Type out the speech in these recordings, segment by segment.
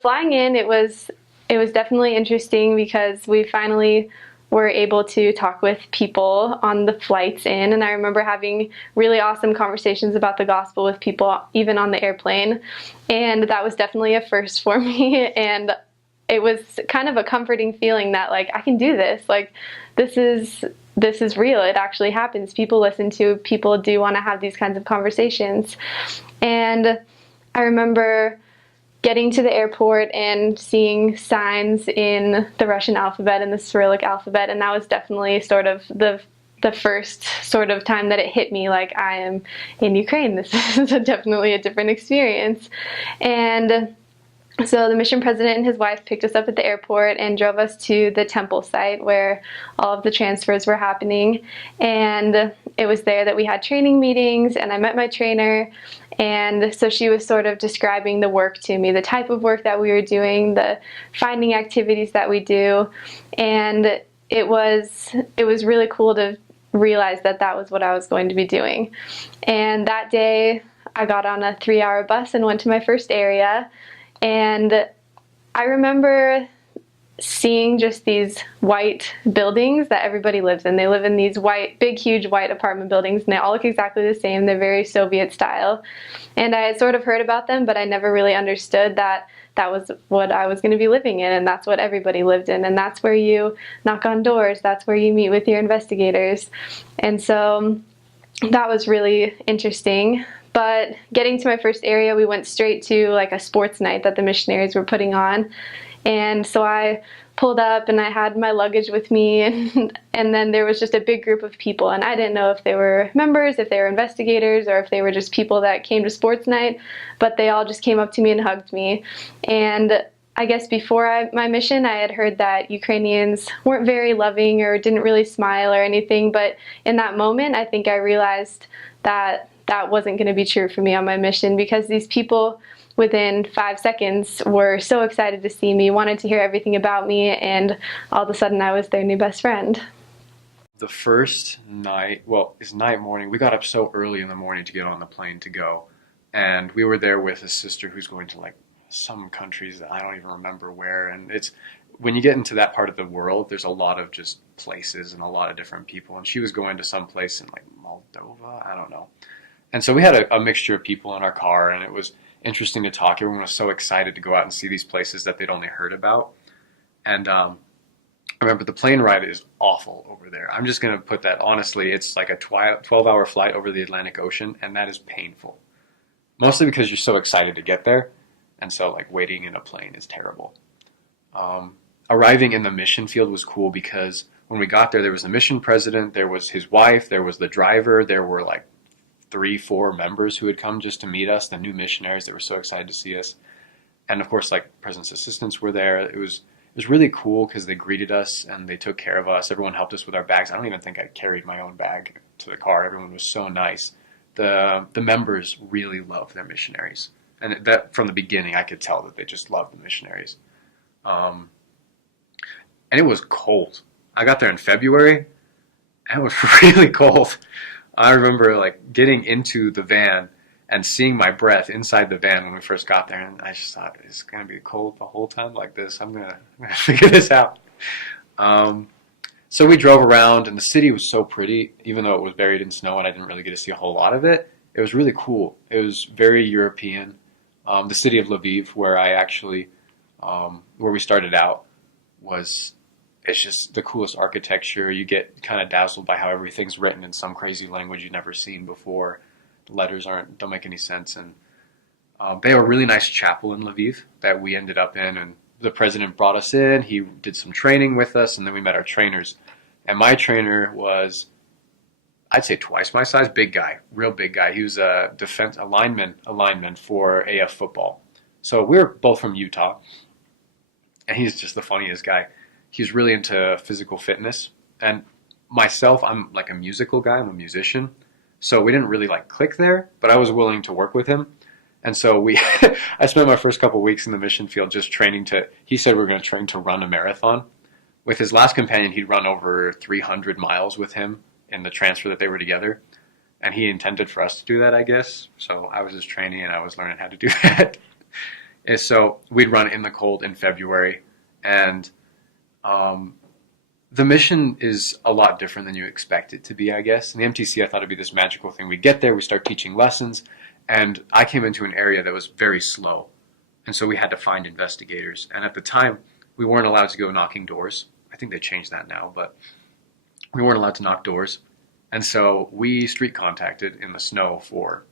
Flying in, it was definitely interesting because we finally were able to talk with people on the flights in, and I remember having really awesome conversations about the gospel with people even on the airplane, and that was definitely a first for me. And it was kind of a comforting feeling that, like, I can do this. Like, this is real. It actually happens. People listen to, people do want to have these kinds of conversations. And I remember getting to the airport and seeing signs in the Russian alphabet and the Cyrillic alphabet, and that was definitely sort of the first sort of time that it hit me, like, I am in Ukraine. This is definitely a different experience. And so the mission president and his wife picked us up at the airport and drove us to the temple site where all of the transfers were happening. And it was there that we had training meetings, and I met my trainer. And so she was sort of describing the work to me, the type of work that we were doing, the finding activities that we do. And it was really cool to realize that that was what I was going to be doing. And that day I got on a 3-hour bus and went to my first area. And I remember seeing just these white buildings that everybody lives in. They live in these white, big, huge white apartment buildings, and they all look exactly the same. They're very Soviet style. And I had sort of heard about them, but I never really understood that that was what I was going to be living in, and that's what everybody lived in. And that's where you knock on doors. That's where you meet with your investigators. And so that was really interesting. But getting to my first area, we went straight to like a sports night that the missionaries were putting on. And so I pulled up and I had my luggage with me, and then there was just a big group of people, and I didn't know if they were members, if they were investigators, or if they were just people that came to sports night, but they all just came up to me and hugged me. And I guess before my mission, I had heard that Ukrainians weren't very loving or didn't really smile or anything, but in that moment, I think I realized that that wasn't going to be true for me on my mission, because these people within 5 seconds were so excited to see me, wanted to hear everything about me, and all of a sudden I was their new best friend. The first night, well, it's night morning. We got up so early in the morning to get on the plane to go. And we were there with a sister who's going to like some countries that I don't even remember where. And it's when you get into that part of the world, there's a lot of just places and a lot of different people. And she was going to some place in like Moldova, I don't know. And so we had a mixture of people in our car, and it was interesting to talk. Everyone was so excited to go out and see these places that they'd only heard about. And I remember the plane ride is awful over there. I'm just going to put that honestly. It's like a 12-hour flight over the Atlantic Ocean, and that is painful. Mostly because you're so excited to get there, and so like waiting in a plane is terrible. Arriving in the mission field was cool because when we got there, there was the mission president, there was his wife, there was the driver, there were like 3-4 members who had come just to meet us, the new missionaries that were so excited to see us. And of course, like president's assistants were there. It was really cool because they greeted us and they took care of us. Everyone helped us with our bags. I don't even think I carried my own bag to the car. Everyone was so nice. The members really loved their missionaries. And that from the beginning, I could tell that they just loved the missionaries. And it was cold. I got there in February, and it was really cold. I remember like getting into the van and seeing my breath inside the van when we first got there, and I just thought, it's going to be cold the whole time like this. I'm gonna figure this out. So we drove around, and the city was so pretty, even though it was buried in snow and I didn't really get to see a whole lot of it. It was really cool. It was very European. The city of Lviv, where I actually, where we started out, it's just the coolest architecture. You get kind of dazzled by how everything's written in some crazy language you've never seen before. The letters don't make any sense. And they have a really nice chapel in Lviv that we ended up in. And the president brought us in. He did some training with us, and then we met our trainers. And my trainer was, I'd say twice my size, big guy, real big guy. He was a lineman for AF football. So we were both from Utah, and he's just the funniest guy. He's really into physical fitness. And myself, I'm like a musical guy. I'm a musician. So we didn't really like click there, but I was willing to work with him. And so I spent my first couple of weeks in the mission field just training he said we were going to train to run a marathon. With his last companion, he'd run over 300 miles with him in the transfer that they were together. And he intended for us to do that, I guess. So I was just training and I was learning how to do that. And so we'd run in the cold in February, and um, the mission is a lot different than you expect it to be, I guess. In the MTC, I thought it'd be this magical thing. We get there, we start teaching lessons, and I came into an area that was very slow. And so we had to find investigators. And at the time, we weren't allowed to go knocking doors. I think they changed that now, but we weren't allowed to knock doors. And so we street contacted in the snow for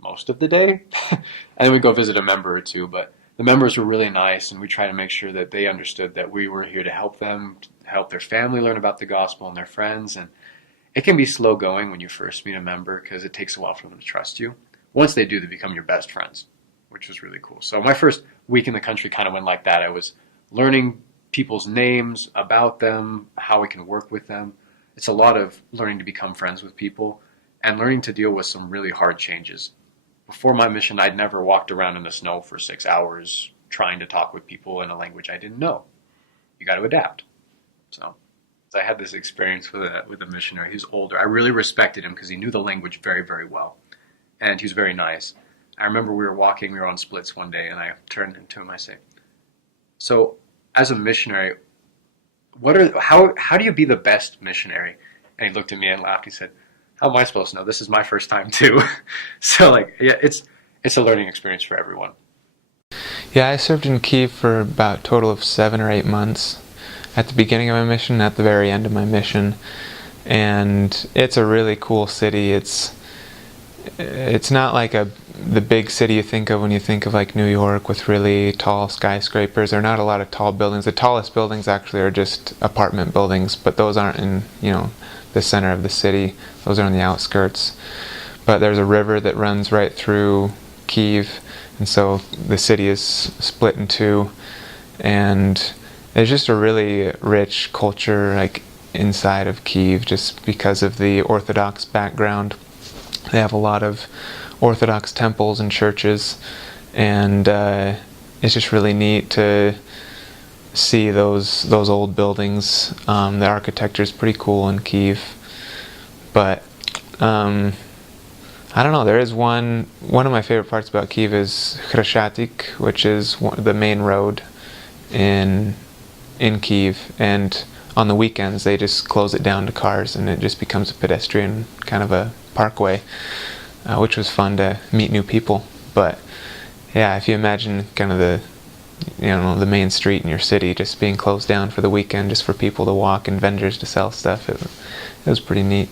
most of the day. And then we'd go visit a member or two. But the members were really nice, and we tried to make sure that they understood that we were here to help them, to help their family learn about the gospel and their friends. And it can be slow going when you first meet a member because it takes a while for them to trust you. Once they do, they become your best friends, which was really cool. So my first week in the country kind of went like that. I was learning people's names, about them, how we can work with them. It's a lot of learning to become friends with people and learning to deal with some really hard changes. Before my mission, I'd never walked around in the snow for 6 hours trying to talk with people in a language I didn't know. You got to adapt. So I had this experience with a missionary. He was older. I really respected him because he knew the language very, very well. And he was very nice. I remember we were on splits one day, and I turned to him, I say, so as a missionary, how do you be the best missionary? And he looked at me and laughed. He said, how am I supposed to know? This is my first time too. So yeah, it's a learning experience for everyone. Yeah, I served in Kiev for about a total of 7 or 8 months. At the beginning of my mission, at the very end of my mission. And it's a really cool city. It's not like the big city you think of when you think of like New York with really tall skyscrapers. There are not a lot of tall buildings. The tallest buildings actually are just apartment buildings, but those aren't in, the center of the city. Those are on the outskirts. But there's a river that runs right through Kiev, and so the city is split in two, and there's just a really rich culture like inside of Kiev just because of the Orthodox background. They have a lot of Orthodox temples and churches, and it's just really neat to see those old buildings. The architecture is pretty cool in Kiev, but I don't know. There is one of my favorite parts about Kiev is Chrещатик, which is the main road in Kiev, and on the weekends they just close it down to cars, and it just becomes a pedestrian kind of a parkway, which was fun to meet new people. But yeah, if you imagine kind of the main street in your city just being closed down for the weekend just for people to walk and vendors to sell stuff, it was pretty neat.